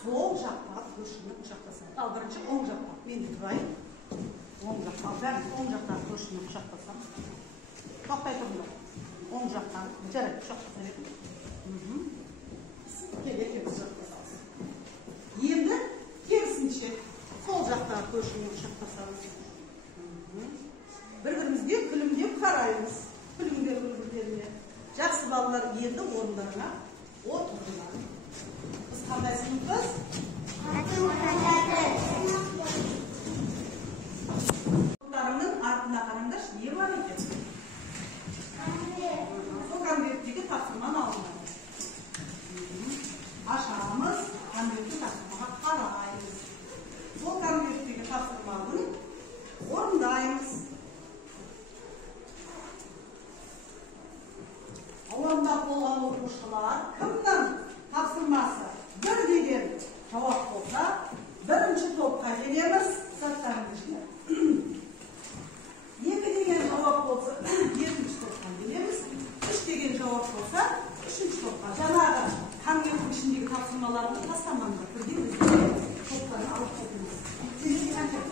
Sol жаққа көршіні құшақтасайық. Ал бірінші оң жаққа. Мен де тұрайын. Оң жаққа. Бәріміз оң жақтан көршіні құшақтасам. Тоқтай тұрыңдар. Оң жақтан. Жарайды, құшақтаса берейін. Кел, екеуміз құшақтасамыз. Енді керісінше сол жақта көршіні құшақтасамыз. Бір-бірімізге күлімдеп қараймыз. Күлімдер бір-бірлеріне. Жақсы балалар, енді орындарына отырыңдар. Біз қандай сыныппыз? Сыныптарыңның артына қараңдаршы, не бар екен? Сол конверттегі тапсырманы алыңдар. Ашамыз, конвертті тапсырмаға қараймыз. Сол конверттегі тапсырманы орындаймыз. Орындап болған оқушылар кімнің тапсырмасы бір деген жауап болса, бірінші топқа келеміз, саттарыңды жинап. Екі деген жауап болса, екінші топқа келеміз. Үш деген жауап болса, үшінші топқа. Жаңағы конверттің ішіндегі тапсырмаларды тастамаңдар. Бірден бізде топтарын алып кетіңіз. Сенің конверт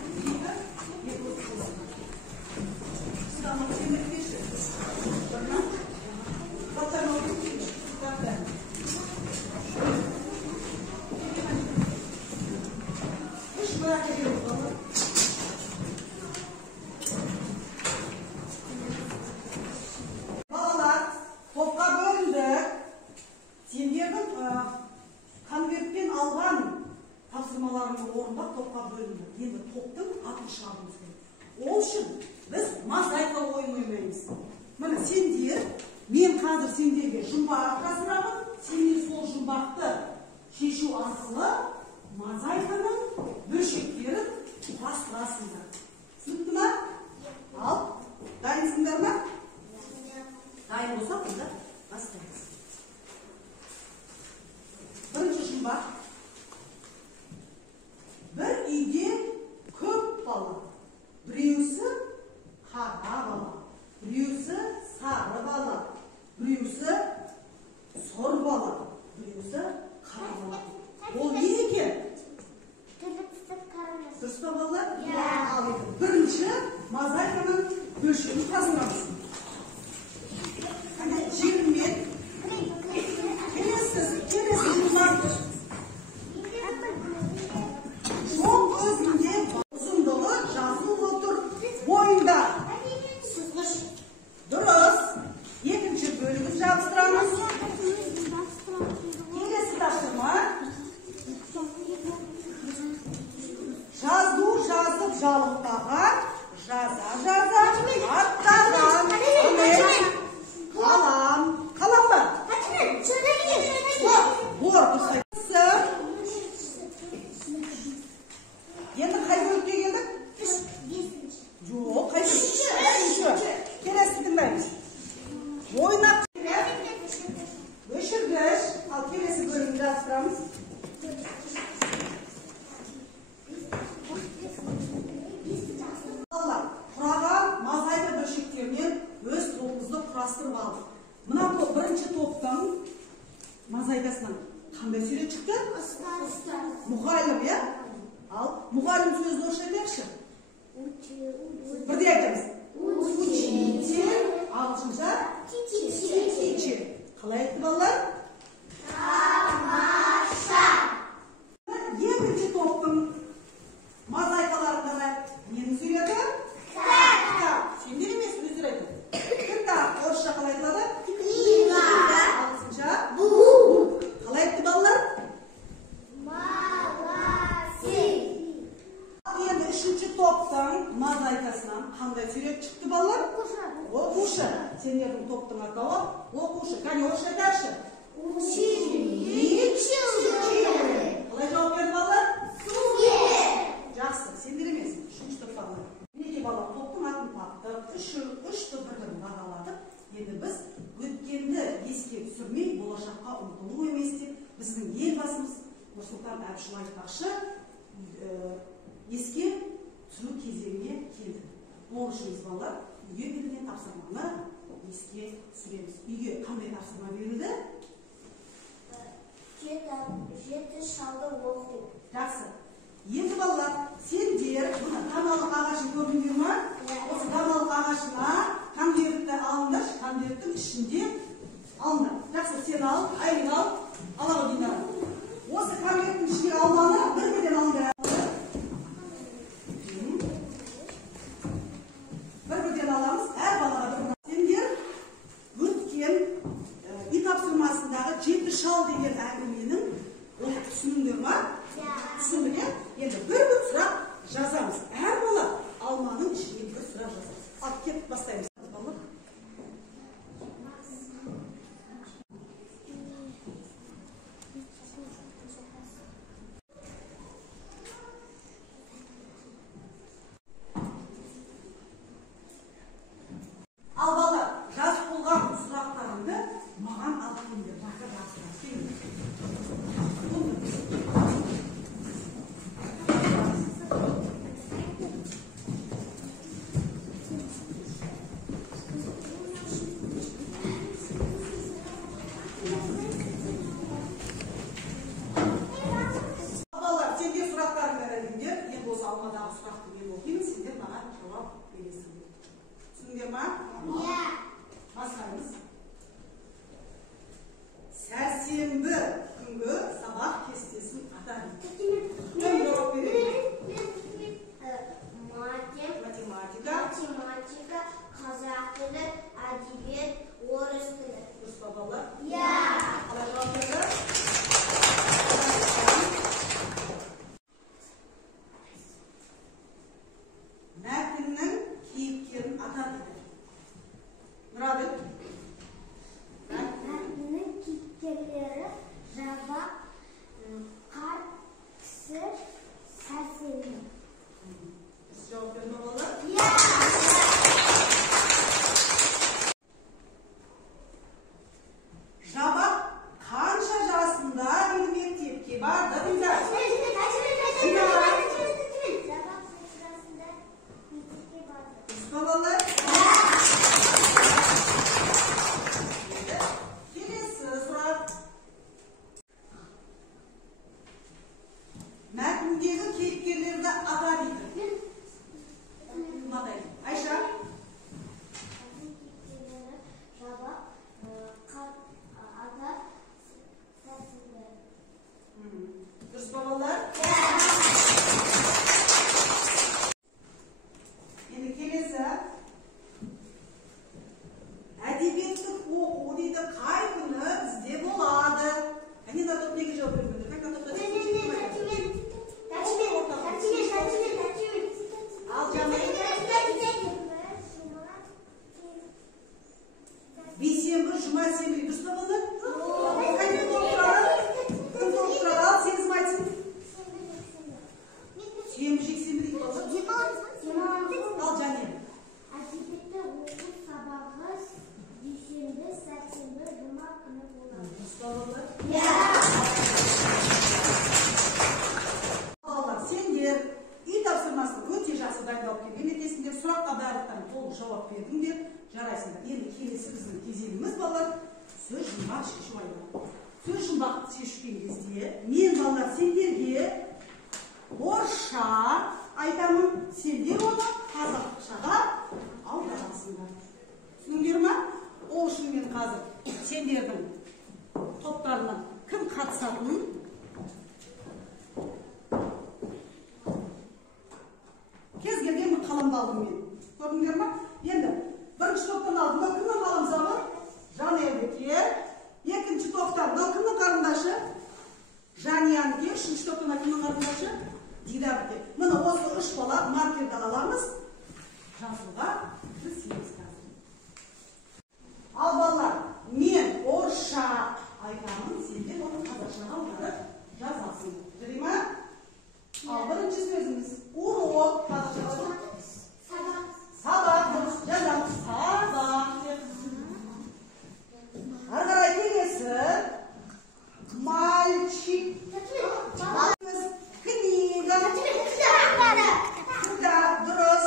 екі болсын. Сыдамық сеніп кеші. Бірнан. Балалар, топқа бөліндік. Сендердің конверттен алған тапсырмаларыңды орындап топқа бөліндік. Енді топтың атын шығаруымыз керек. Ол үшін біз мозаика ойын ойнаймыз. Міне сендер, мен қазір сендерге жұмбақ жасырамын. Сендер сол жұмбақты шешу арқылы мозаиканың бөлшектерін құрастырасыңдар. Түсінікті ме? Ал, дайынсыңдар ма? Дайын болса, онда бастаймыз. Бірінші жұмбақ. Бір үйде көп бала. Біреусі қара бала, біреусі сары бала, біреусі сұр бала, біреусі қара бала. Ол не екен? Дұрыс па балалар? Ал енді бірінші мозаиканың бөлшегін құрастырамыз. Желіммен келесі жұмбақ. Сол өзінде ұзындығы жазылып отыр бойында. Дұрыс. Екінші бөлігін жабыстырамыз. Келесі тапсырма. Жазу жазып жалықтаған, жаза аттаған. Қалам. Қалам ба? Бор, дұрыс. Енді қай бөлікке келдік? Жоқ, қай бөлікке? Келесі тыңдаймыз. Ойнақ өшіргіш. Ал келесі бөлімді жабыстырамыз. Құраған мозаика бөлшектерінен өз топымызды құрастырып алдық. Мына бірінші топтың мозаикасынан қандай сурет шықты? Мұғалім, е? Ал мұғалім сөзді орысша айтайықшы. Бірдей айтамыз. Учитель, ағылшынша teacher. Қалай айтты балалар? Тамаша. Екінші топтың мозаикаларында нені сөйледі? Кітап. Сендер емес, өздері айтты. Кітап орысша қалай айтылады? Книга. Ағылшынша book. Қалай айтты балалар? Молодцы. Енді үшінші топтың мозаикасынан қандай сурет шықты балалар? Оқушы. Сендердің топтың атауы оқушы. Қане орысша айтаршы? Ученик. Қалай жауап берді балалар? Жақсы, сендер емес. Үшінші топ балалар. Неге бала топтың атын тапты? Үшті бір-бірін бағаладық. Енді біз өткенді еске түсірмей, болашаққа ұмтылу емес деп біздің елбасымыз Нұрсұлтан Әбішұлы айтпақшы еске түсіру кезеңіне келді. Ол үшін біз балалар үйге берілген тапсырманы еске түсіреміз. Үйге қандай тапсырма берілді? жеті шалды оқу. Жақсы. Енді балалар, сендер мына тамалық ағашын көрдіңдер ме? Осы тамалық ағашына конвертті алыңдар, конверттің ішінде алыңдар. Жақсы, сен ал, Айгүл ал, ала қойыңдар. Осы конверттің ішіне алманы бір-бірден алыңдар. Бір-бірден аламыз, әр балаға бір. Сендер өткен үй тапсырмасындағы жеті шал деген әңгіменің түсіндіңдер ме? Түсіндік, енді бір сұрақ жазамыз. Әр бала алманың ішіне бір сұрақ жазамыз. Ал кеп бастаймыз. Ал бала жазып болған сұрақтарыңды маған алып келіңдер. Алмадағы сұрақты мен оқимын, сендер маған жауап бересіңдер. Түсіндіңдер ме? Иә. Бастаймыз. Сәрсенбі күнгі сабақ кестесін атаңыз. Кім жауап береді? Математика, қазақ тілі, әдебиет, орыс тілі. Дұрыс па балалар? Иә. Қалай жауап берді? Мәтіннің кейіпкерін атады. Нұрабек? Мәтіннің кейіпкерлері Жабақ, қарт, кісі, сәрсенбі. Сіз жауап берді ме балалар? Иә. Жабақ қанша жасында мектепке барды дейді? Балалар. Келесі сұрақ. Мәтіндегі кейіпкерлерді ата дейді. Мынадай. Айша. Жабақ, қарт, ата, сәрсенбі. Дұрыс па балалар? Енді келесі. Әдебиеттік оқу дейді қай күні бізде болады? Әне натоп неге жауап бермеді? Ал жаңа бейсенбі, жұма, сенбі. Дұрыс па балалар? Қайда толып тұрады? Күн толып тұрады. Ал сеніз айтсын. Сенбі, жексенбі дейді балалар. Ал және әдебиетті оқу сабағы дүйсенбі, сәрсенбі, жұма күні болады. Дұрыс па балалар? Иә. Балалар, сендер үй тапсырмасын өте жақсы дайындалып келген екенсіңдер. Сұраққа барлықтарың толық жауап бердіңдер. Жарайсыңдар. Енді келесі біздің кезегіміз балалар сөз жұмбақ шешу айтады. Сөз жұмбақты шешкен кезде мен балалар сендерге орысша айтамын, сендер оны қазақшаға аударасыңдар. Түсіндіңдер ме? Ол үшін мен қазір сендердің топтарынан кім қатысатынын кез келген бір қаламды алдым мен. Көрдіңдер ме? Енді бірінші топтан алдым. Кімнің қаламзағы бар? Жанердікі. Екінші топтан кімнің қарындашы? Жаниянікі. Үшінші топтан кімнің қарындашы? Дидардікі. Мына осы үш бала маркерді аламыз. Жазуға кірісеміз қазір. Ал балалар, мен орысша айтамын, сендер оны қазақшаға аударып жазасың. Жүрей ме? Ал бірінші сөзіміз урок қазақшаға. Сабақ дұрыс жазамыз. Сабақ деп. Ары қарай келесі мальчик. Книга. Кітап дұрыс.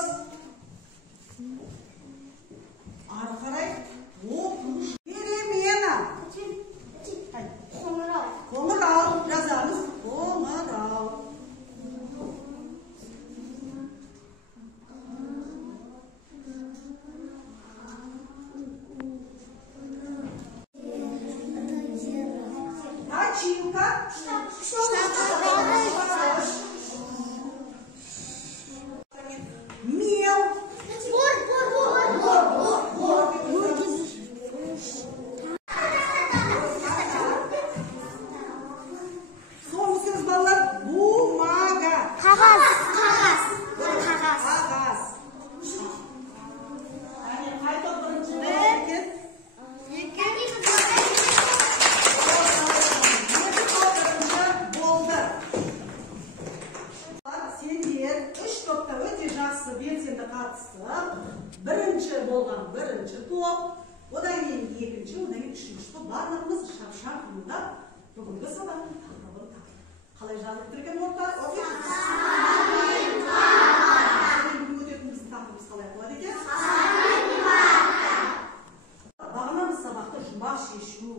Ары қарай перемена. Қоңырау. Mel. Son söz balalar bumaga. Kağıt. Kağıt. Yani kayda birinci ne? Белсенді қатысып, бірінші болған бірінші топ, одан кейін екінші, одан кейін үшінші топ барлығымыз шапшаң қимылдап бүгінгі сабақтың тақырыбын тақырып. Қалай жазылып тұр екен орта? Бүгін өтетін біздің тақырыбымыз қалай болады екен? Бағанамыз сабақты жұмбақ шешу,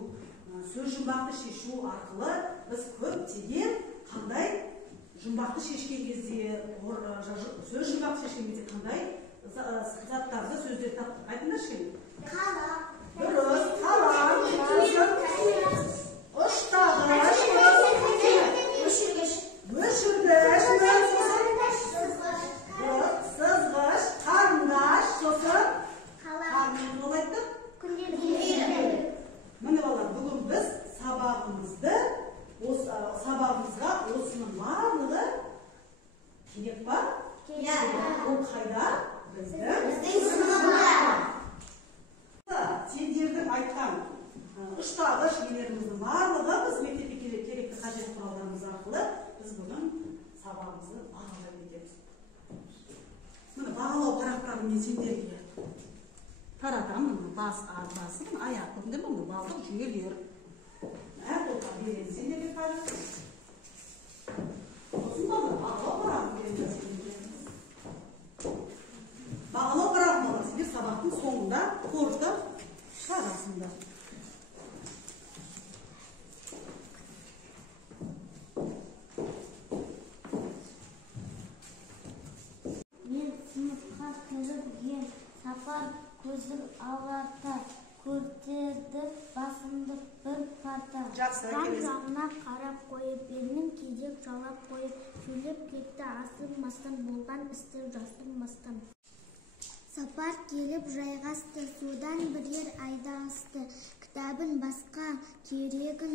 сөз жұмбақты шешу арқылы біз көптеген қандай жұмбақты шешкен кезде, сөз жұмбақты шешкен кезде қандай заттарды, сөздерді таптық. Айтыңдаршы. Қалам. Дұрыс, қалам, ұштағыш, өшіргіш, сызғыш, қарындаш, сосын қалам. Ол айттық? Міне балалар, бүгін біз сабағымызға осының барлығы керек па? Ол қайда? Біздің сыныбымызда. Сендердің айтқан ұштағыш нелеріміздің барлығы біз мектепке керекті қажет құралдарымыз арқылы біз бүгін сабағымызды бағалап кетеміз. Міне бағалау парақтарын мен сендерге таратамын. Басы, аяқ көтінде мұны балдық жүйелер. Әр топқа беремін сендерге қарыз. Сосын бала, бағалау парағын береміз. Бағалау парағын бала сендер сабақтың соңында қорытып шығарасыңдар. Мен сыныпқа кіріп ем, Сапар көзім ағарта, көртерді басымды бір парта. Жан-жағына қарап қойып, елінің кезек жалап қойып, сөйлеп кетті асылмастан, болған істі жасырмастан. Сапар келіп жайғасты, содан бірер айда асты, кітабын басқа керегін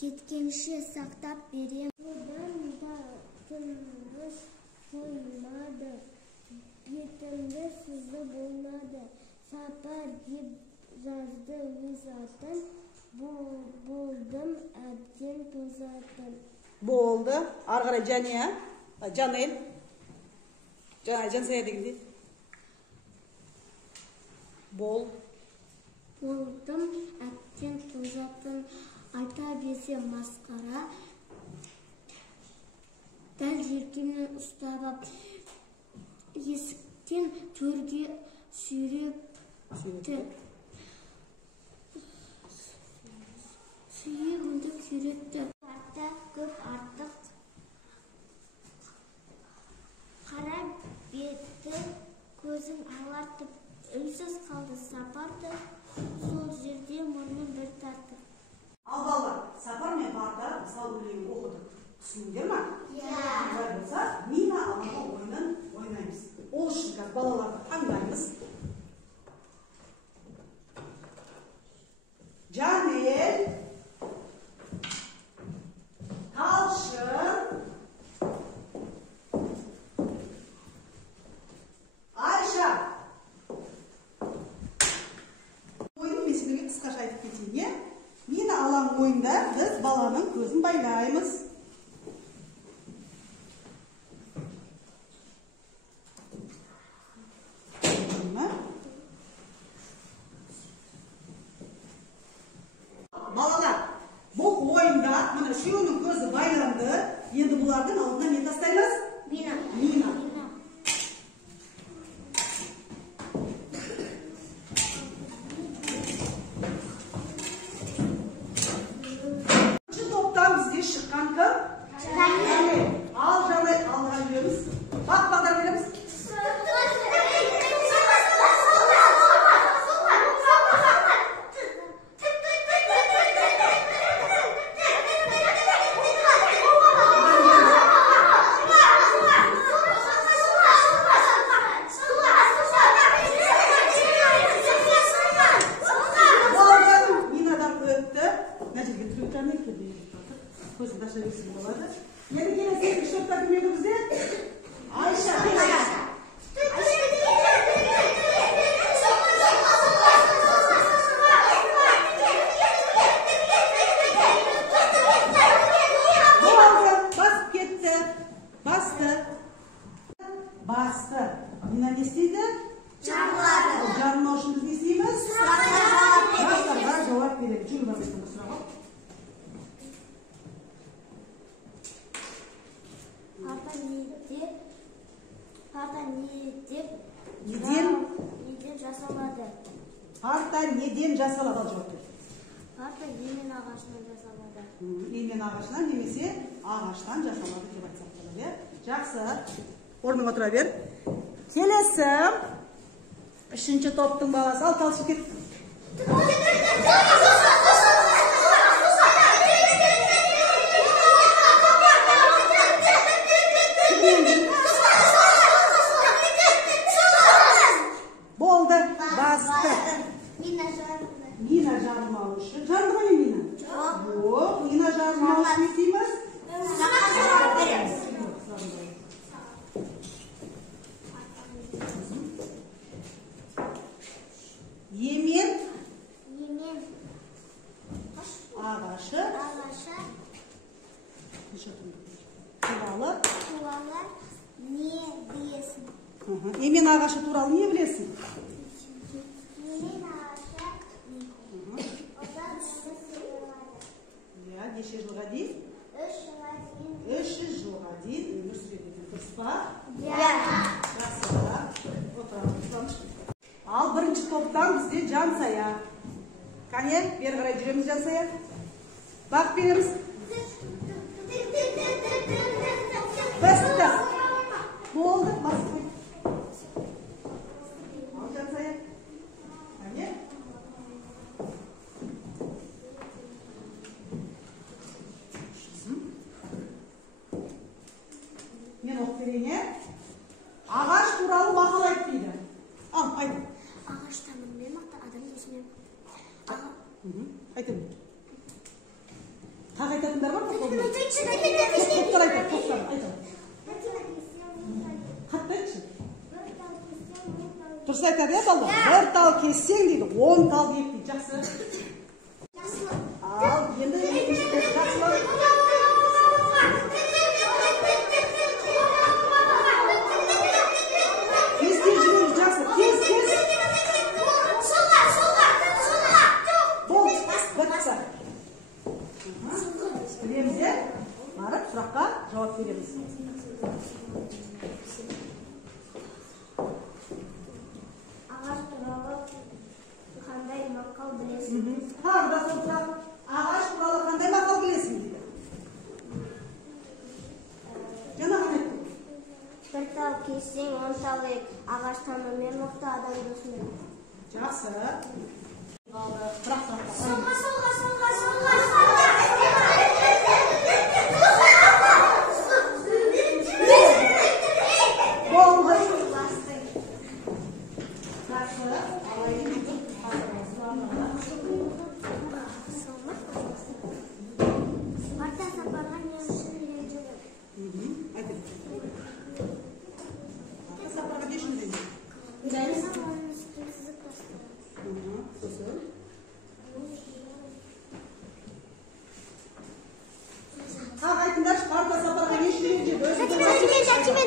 кеткенше сақтап берем. Содан да тыныш қоймады, етімді сызы болмады. Сапар деп жазды өз атын, болдым әбден тозатын. Болды. Ары қарай Жания, Жанел. Жансая дегенде. Болдым әбден тозатын, айта берсе масқара, дәл желкемнен ұстап ап, есіктен төрге сүйретті. Сүйегімді күйретті. Артта көп артық, қара беті көзін алартып, үнсіз қалды Сапарды, сол жерде мұрнын бір тартып. Ал балалар, Сапар мен Парта мысал өлеңін оқыдық. Түсіндіңдер ма? Олай болса, Мина алаңға ойынын ойнаймыз. Ол үшін қазір балаларды таңдаймыз. Жанел, Талшын, Айша. Ойын мен сендерге қысқаша айтып кетейін. Мина алаң ойында біз баланың көзін байлаймыз. Балалар, бұл ойында мына үшеуінің көзі байланды. Енді бұлардың алдына не тастаймыз? Мина. Топтан бізде шыққан кім? Жанел. Ал Жанел, алдыға жүреміз. Бағдар береміз. болады. Енді келесі екінші топта кім еді бізде? Айша. Болды, басып кетті. Басты. Мина не істейді? Жарылады. Жарылмау үшін біз не істейміз? Сұрақтарға жауап береді. Жүр бармайсың сұраға. Неден жасалады? Парта неден жасалады? Жауап бер. Парта емен ағашынан жасалады. Емен ағашынан немесе ағаштан жасалады деп айтсақ болады. Жақсы. Орныңа отыра бер. Келесі. Үшінші топтың баласы. Ал талшып кет. Болды. Басты. Мина жарылмау үшін. Жарылды ма мина? Жоқ. Мина жарылмау үшін не істейміз? Жауап береміз. Емен ағашы туралы не білесің? Емен ағашы туралы не білесің? Емен ағашы одан Неше жылға дейін? 300 жылға дейін өмір сүреді екен. Дұрыс па? Жақсы. Отырамыз. Ал бірінші топтан бізде Жансая. Кәне, бері қарай жүреміз Жансая. Бақ береміз. Басты. Болды, басты. Ал Жансая. Кәне. Мен оқып берейін. Ағаш туралы мақал айт дейді. Ал, айт. Ағаш тамырымен мықты, адам өзімен. Айтын. Тағы айтатындар бар ма? Тоқтар айтыр. Тоқтар айтыр. Қатты айтшы. Дұрыс айтады, балда? Бір тал кессең дейді, 10 тал ек дейді. Жақсы. Ал, енді екінші топ жақсылар. Барып сұраққа жауап береміз. Ағаш туралы қандай мақал білесің? Тағы да сол сұрақ. Ағаш туралы қандай мақал білесің дейді. Жаңа ғана айттым. Бір тал кессең, 10 тал ек. Ағаш тамырымен мықты, адам досымен. Жақсы. Сұрақ. Солға.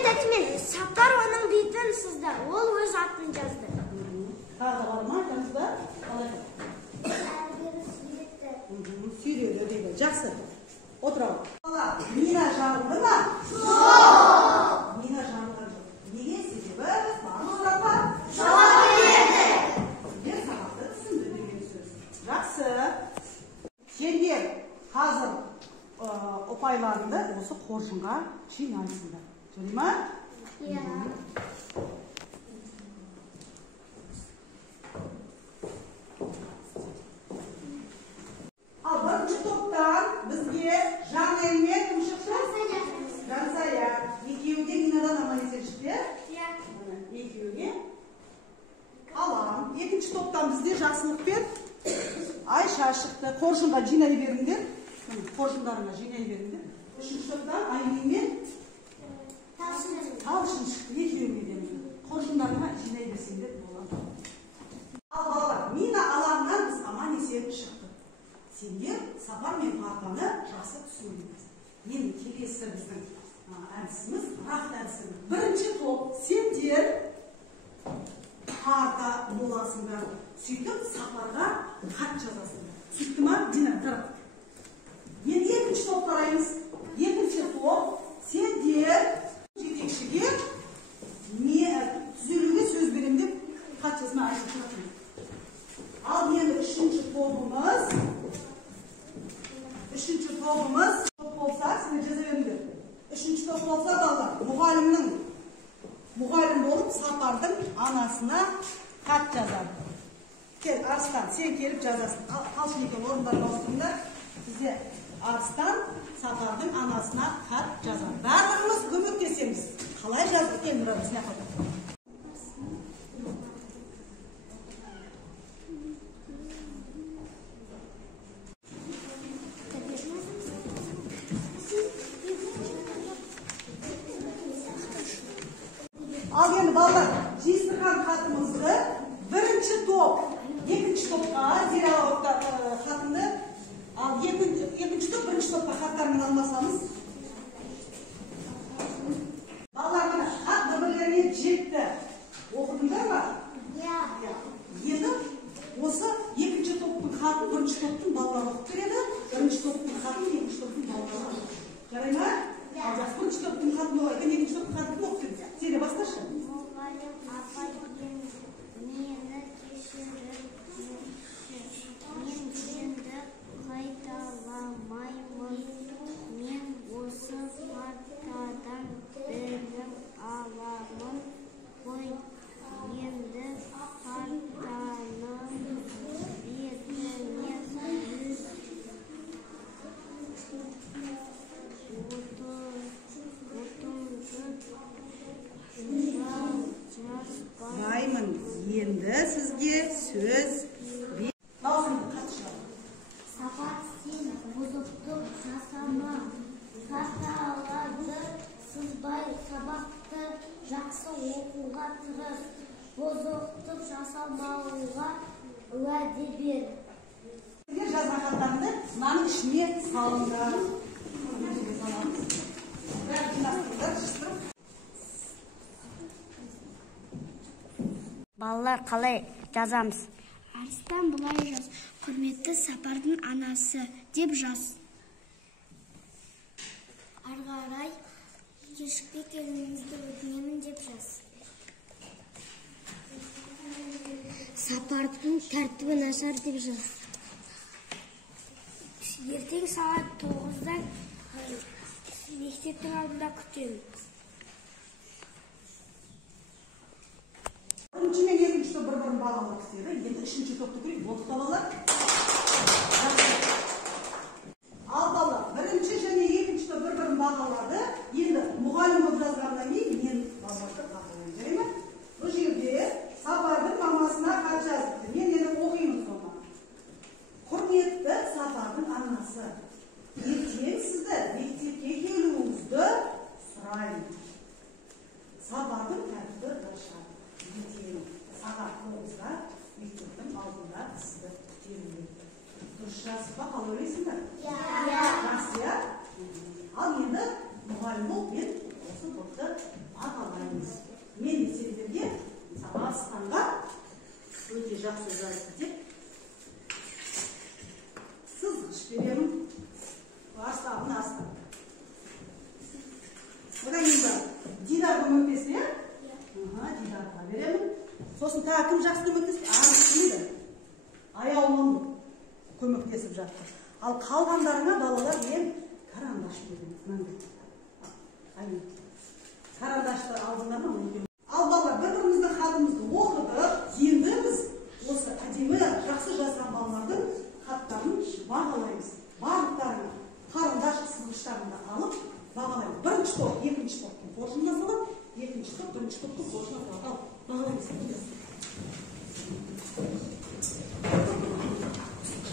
Тәтімен. Сапар оның бетін сызды. Ол өз атын жазды. Тағы да бар ма? Айтамызда? Сүйреді дейді. Жақсы. Отырау. Мина жарылды ма? Жоқ. Мина жарылған жоқ. Неге? Себебі барлық сұраққа жауап берді. Сіздер сабақты түсінді деген сөз. Жақсы. Сендер қазір ұпайларыңды осы қоржынға жинайсыңдар. Жарай ма? Иә. Ал бірінші топтан бізге Жанел мен кім шықты? Жансая. Екеуге Минадан аман-есен шықты. Иә. Екеуге алам. Екінші топтан бізде Жақсылық пен Айша шықты. Қоржынға жинай беріңдер. Қоржындарына жинай беріңдер. Üçüncü toптан Аймин мен Талшын шықты. Екеуіне де қоржындарына жинай берсеңдер болады. Ал балалар, мина алаңынан біз аман есен шықтық. Сендер сапар мен партаны жақсы түсіндіңіз. Енді келесі біздің әдісіміз нақты әдісіміз. Бірінші топ сендер парта боласыңдар. Сөйтіп сапарға хат жазасыңдар. Сөйтті ма? Дина, тарап. Енді екінші топ қараймыз. Екінші топ сендер жетекшіге түзелуге сөз берем деп хат жазма айтып тұратын. Ал енді үшінші тобымыз топ болса, сені жаза беріңдер. Үшінші топ болса балалар, мұғалім болып Сапардың анасына хат жазады. Кел, Арыстан, сен келіп жазасың. Талшын екен орындарын ауыстырыңдар. Бізде Арыстан Сапардың анасына хат жазады. Барлығымыз көмектесеміз. Қалай жазды? Кел, Нұрат, сіне қойды. Ал енді балалар, жиыстырған хатымызды бірінші топ, екінші топқа зиралы хатымды, ал екінші топ, бірінші топқа хаттармен алмасамыз. Балалар, мына хат нөмірлеріне жетті. Оқыдыңдар ма? Енді осы екінші топтың хатын, бірінші топтың балалар оқып береді, бірінші топтың хатын, екінші топтың балалар оқып. Жарай ма? Бірінші топтың хатын олайken, екінші топтың хатын оқып береді. Сені басташы. Мұғалім апа мені кешіріп, мен сенді қайталамаймын. Мен осы партадан білім аламын ғой. Енді партаның бетіне Баймын, енді сізге сөз Даусыңды қатты шығар. Сапар сен бұзықтық жасама. Парталарды сызбай сабақты жақсы оқуға тырыс. Бұзықтық жасамауға уәде бер. Сіздер жазған хаттарыңды мынаның ішіне салыңдар. Балалар, қалай жазамыз? Арыстан бұлай жаз. Құрметті Сапардың анасы деп жаз. Арғарай кешікпей келуіңізді өтінемін деп жаз. Сапардың тәртібі нашар деп жаз. Ертең сағат 9-да мектептің алдында күтемін. Бірінші мен екінші топ бір-бірін бағалап істеді. Енді үшінші топты көрейік. Болды балалар. Ал балалар, бірінші және екінші топ бір-бірін бағалады. Енді мұғалім болып жазғаннан кейін мен балаларды бағалаймын. Жарай ма? Бұл жерде Сапардың мамасына хат жазыпты. Мен енді оқимын соны. Құрметті Сапардың анасы, ертең сізді мектепке келуіңізді сұраймын. Сапардың тәртібі нашар. Ертең сағат 9-да мектептің алдында сізді күтемін. Дұрыс жазып па, қалай ойлайсыңдар? Жақсы, иә? Ал енді мұғалім болып мен осы топты бағалаймыз. Мен сендерге Арыстанға өте жақсы жазды деп сызғыш беремін. Арыстанның астын. Бұдан енді Дидар көмектесі, иә? Дидарға беремін. Сосын тағы кім жақсы көмектесіп? Арыстан аяулым көмектесіп жатты. Ал қалғандарына балалар мен карандаш беремін. Карандашты алдыңдар ма? Ал балалар, бір-біріміздің хатымызды оқыдық. Енді біз осы әдемі жақсы жазған балалардың хаттарын бағалаймыз. Барлықтарына қарындаш сызғыштарында алып бағалаймыз. Бірінші топ, екінші топтың қоржынына салып, екінші топ, бірінші топтың қоржынына салып бағалаймыз.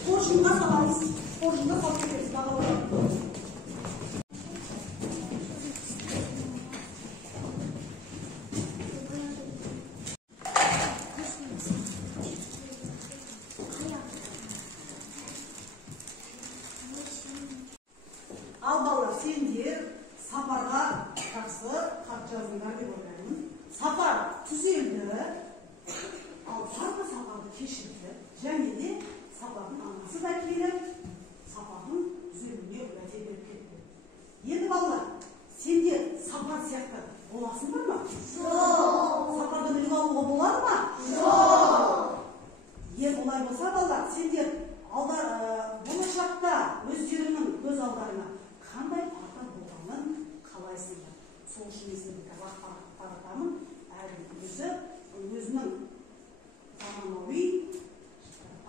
Қоржынға саламыз. Қоржынға салып береміз бағалаймыз. сияқты боласыңдар ма? Жоқ. Сапардан үлгі алуға болады ма? Жоқ. Егер олай болса балалар, сендер болашақта өздерінің көз алдарына қандай парта болғанын қалайсыңдар? Сол үшін мен сендерге ақпаратамын. Өзінің заманауи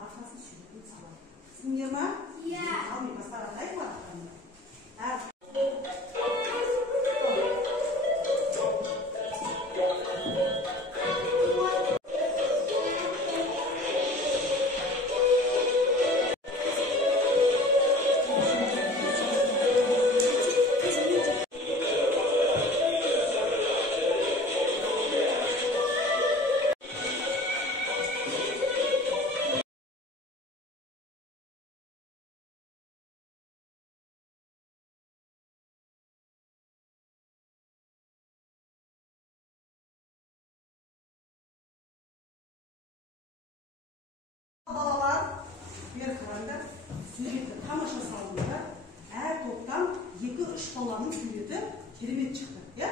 арқасын сүйретіп салады. Түсіндіңдер ма? Иә. Ал мен бастар атайын парақтарымды. Балалар, бері қараңдар, суретті тамаша салыңдар. Әр топтан 2-3 баланың суреті керемет шықты.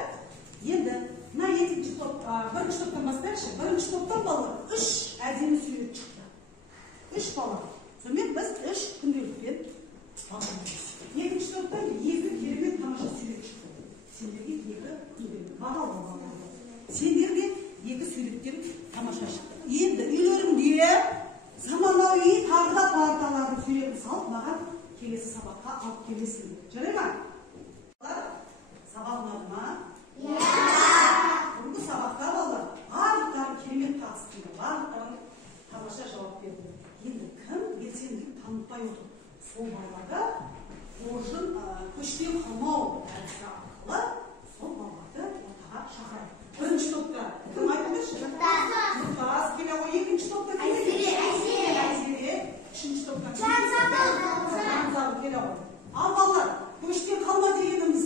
Енді, мына екінші топ, бірінші топтан бастайықшы. Бірінші топтан балалар 3 әдемі сурет шықты. 3 бала. Сонымен біз 3 күнделікпен бағаламыз. Екінші топтан 2 керемет тамаша сурет шықты. Сендерге 2 күнделік бағалауға. Сендерге 2 суреттен тамаша шықты. Енді үйлеріңде заманауи тағы да парталардың суретін салып, маған келесі сабаққа алып келесің. Жарай ма? Сабақ ұнады ма? Иә. Бүгінгі сабақта балалар барлықтары керемет қатыстыңдар, барлықтары тамаша жауап берді. Енді кім белсенділік танытпай отыр? Сол балаларды қоржын көштен қалмау әдісі арқылы сол балаларды ортаға шақырайық. Бірінші топта кім айтыңызшы? Нұртас келе ғой. Екінші топта кім? Айзере. Үшінші топта кім? Жанзабыл келе ғой. Ал балалар, көштен қалма дегеніміз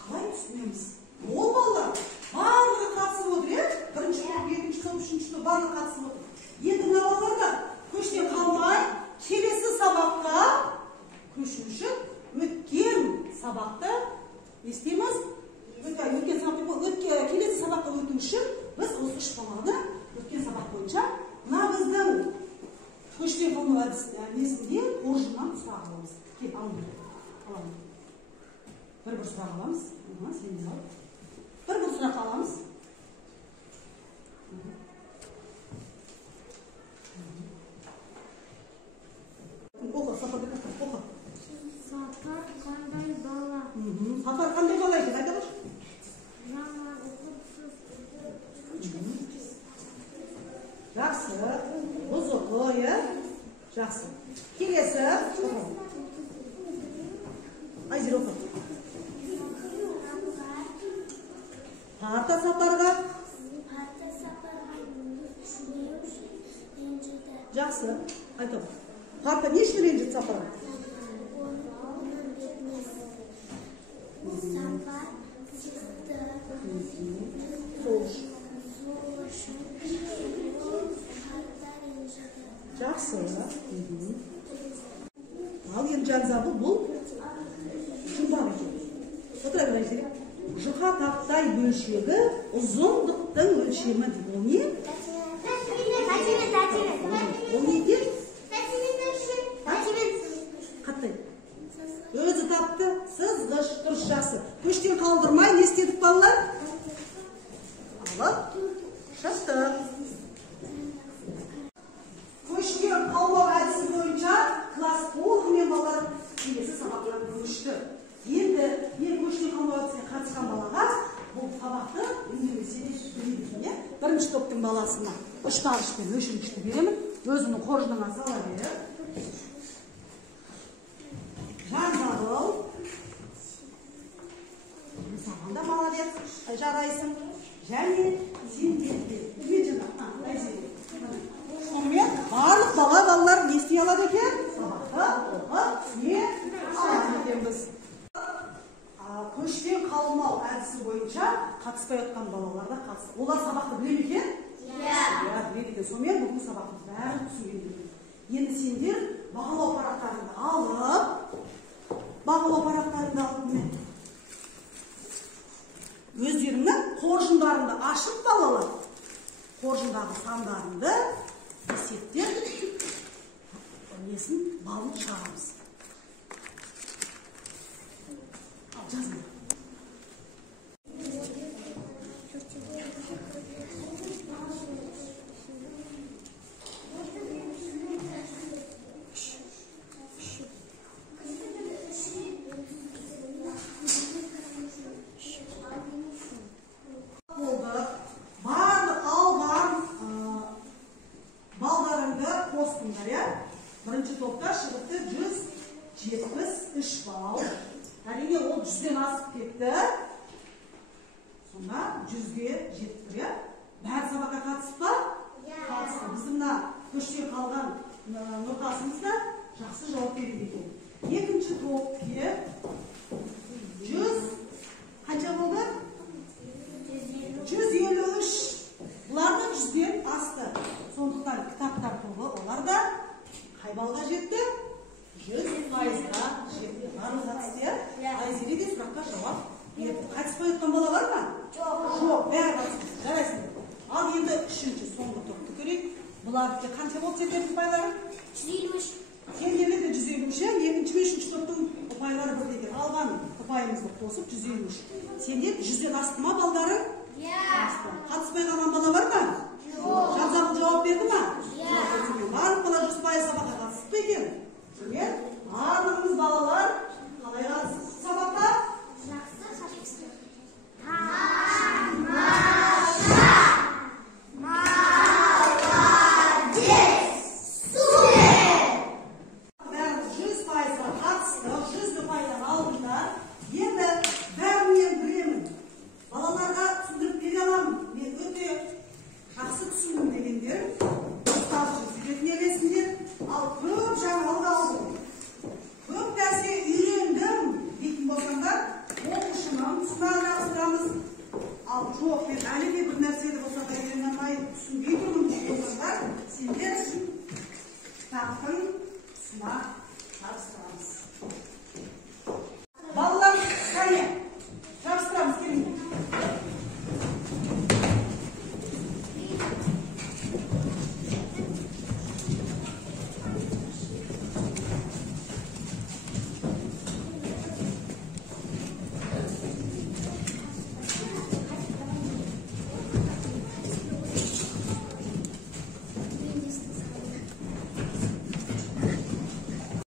қалай түсінеміз? Ол балалар барлығы қатысып отыр, бірінші топ, екінші топ, үшінші топ барлығы қатысып отыр. Енді мына балалар көштен қалмай келесі сабаққа көшу үшін өткен сабақты естиміз. Келесі сабаққа өту үшін біз осы 3 баланы өткен сабақ бойынша мына біздің көштен қалмау әдісінде қоржыннан сұрақ аламыз. Кел, аламыз. Бір сұрақ аламыз. Бір сұрақ аламыз. Оқы, Сапар оқы. Сапар қандай бала? Сапар қандай бала екен? Айта қойшы. Жақсы, бұзық, жақсы. Келесі. Айзер оқы. Парта Сапарға. Жақсы, айта қой. Парта не үшін ренжіді Сапарға? Сапар сізді жақсы. Ал енді Жанзабыл бұл жұмбақ екен. Отыра бір Айзере. Жұқа тақтай бөлшегі ұзындықтың өлшемі дейді. Ол не? Ол не екен? Қаттай. Өзі тапты, сызғыш, дұрыс, жақсы. Көштен қалдырмай не істедік балалар? Алып, шықты. Көштен қалмау әдісі бойынша класс толығымен балалар келесі сабақтан көшті. Енді мен көштен қалмау әдісіне қатысқан балаға бұл сабақты бірінші топтың баласына ұштағышпен өлшенгішті беремін. Өзінің қоржынына сала беріп. Жанзабыл. Саған да молодец, жарайсың. Және сендерде. Сонымен барлық балалар не істей алады екен? Сабақты оқып не алады екенбіз. Көштен қалмау әдісі бойынша қатыспай отқан балаларда қатысты. Олар сабақты біле ме екен? Иә, біледі екен. Сонымен бүгін сабақты бәрі түсінген. Енді сендер бағалау парақтарыңды алып, өздеріңнің қоржындарыңды ашып балалар. Қоржындағы сандарыңды есептеп, несін балын шығарамыз. Ал жазын. Бірінші топта шығыпты 173 балл. Әрине ол 100-ден асып кетті. Сонда 100-ге жетті, иә? Бәрі сабаққа қатысып па? Қатысты. Біздің көште қалған нұрқасымыз да жақсы жауап берді екен. Екінші топке 100 қанша болды? 153. Бұлардың 100-ден асты. Сондықтан кітаптар тобы олар да қай балға жетті? 100%-ға жетті. Барлығы қатысты, Айзере де сұраққа жауап берді. Қатыспай отқан бала бар ма? Жоқ, бәрі қатысты. Жарайсыңдар. Ал енді үшінші соңғы топты көрейік. Бұлардікі қанша болды сендердің ұпайлары? 153. Сендерде де 153. Екінші мен үшінші топтың ұпайлары бірдей екен. Алған ұпайымызды қосып 153. Сендер 100-ден асты ма балдары? Қатыспай қалған бала бар ма? Жан-жағын жауап берді ма? Барлық бала 100% сабаққа қатысып па екен? Барлығымыз балалар